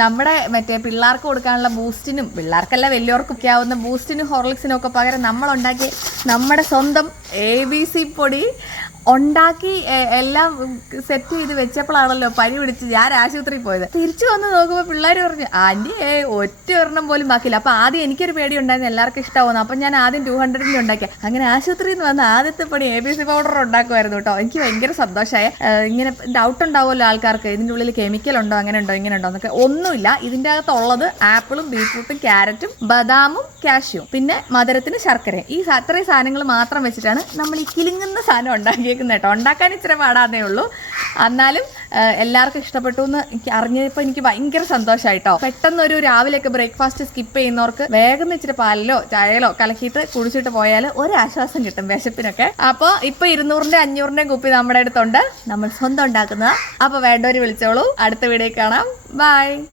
നമ്മുടെ മറ്റേ പിള്ളേർക്ക് കൊടുക്കാനുള്ള ബൂസ്റ്റിനും പിള്ളേർക്കല്ല വലിയവർക്കും ഒക്കെ ആവുന്ന ബൂസ്റ്റിനും ഹോർലിക്സിനും ഒക്കെ പകരം നമ്മളുണ്ടാക്കി നമ്മുടെ സ്വന്തം എ ബി സി പൊടി ഉണ്ടാക്കി എല്ലാം സെറ്റ് ചെയ്ത് വെച്ചപ്പോഴാണല്ലോ പനി പിടിച്ച് ഞാൻ ആശുപത്രി പോയത്. തിരിച്ചു വന്ന് നോക്കുമ്പോൾ പിള്ളേർ പറഞ്ഞു ആന്റി ഒറ്റ ഒരെണ്ണം പോലും ബാക്കിയില്ല. അപ്പോൾ ആദ്യം എനിക്കൊരു പേടി ഉണ്ടായിരുന്നു എല്ലാവർക്കും ഇഷ്ടമാവുന്നു അപ്പം ഞാൻ ആദ്യം ടു ഹൺഡ്രഡിന്റെ ഉണ്ടാക്കിയ അങ്ങനെ ആശുപത്രിയിൽ നിന്ന് വന്ന ആദ്യത്തെ പണി എ ബി സി പൗഡർ ഉണ്ടാക്കുമായിരുന്നു കേട്ടോ. എനിക്ക് ഭയങ്കര സന്തോഷമായ ഇങ്ങനെ ഡൗട്ട് ഉണ്ടാവുമല്ലോ ആൾക്കാർക്ക്. ഇതിന്റെ ഉള്ളിൽ കെമിക്കൽ ഉണ്ടോ അങ്ങനെ ഉണ്ടോ ഇങ്ങനെ ഉണ്ടോ എന്നൊക്കെ. ഒന്നുമില്ല. ഇതിന്റെ അകത്തുള്ളത് ആപ്പിളും ബീറ്റ്റൂട്ടും ക്യാരറ്റും ബദാമും കാഷ്യും പിന്നെ മധുരത്തിന് ശർക്കരയും. ഈ അത്രയും സാധനങ്ങൾ മാത്രം വെച്ചിട്ടാണ് നമ്മൾ ഈ കിലുങ്ങുന്ന സാധനം ഉണ്ടാക്കിയേക്കുന്നത് കേട്ടോ. ഉണ്ടാക്കാൻ ഇച്ചിരി പാടാന്നേ ഉള്ളൂ. എന്നാലും എല്ലാവർക്കും ഇഷ്ടപ്പെട്ടു എന്ന് എനിക്ക് അറിഞ്ഞപ്പോൾ എനിക്ക് ഭയങ്കര സന്തോഷമായിട്ടോ പെട്ടെന്ന് ഒരു രാവിലെയൊക്കെ ബ്രേക്ക്ഫാസ്റ്റ് സ്കിപ്പ് ചെയ്യുന്നവർക്ക് വേഗം ഇച്ചിരി പാലിലോ ചായയിലോ കലക്കിയിട്ട് കുടിച്ചിട്ട് പോയാൽ ഒരു ആശ്വാസം കിട്ടും വിശപ്പിനൊക്കെ. അപ്പോൾ ഇപ്പൊ ഇരുന്നൂറിന്റെ അഞ്ഞൂറിന്റെ കുപ്പി നമ്മുടെ അടുത്തുണ്ട്. നമ്മൾ സ്വന്തം ഉണ്ടാക്കുന്നത്. അപ്പോൾ വേണ്ടവർ വിളിച്ചോളൂ. അടുത്ത വീഡിയോ കാണാം. ബൈ.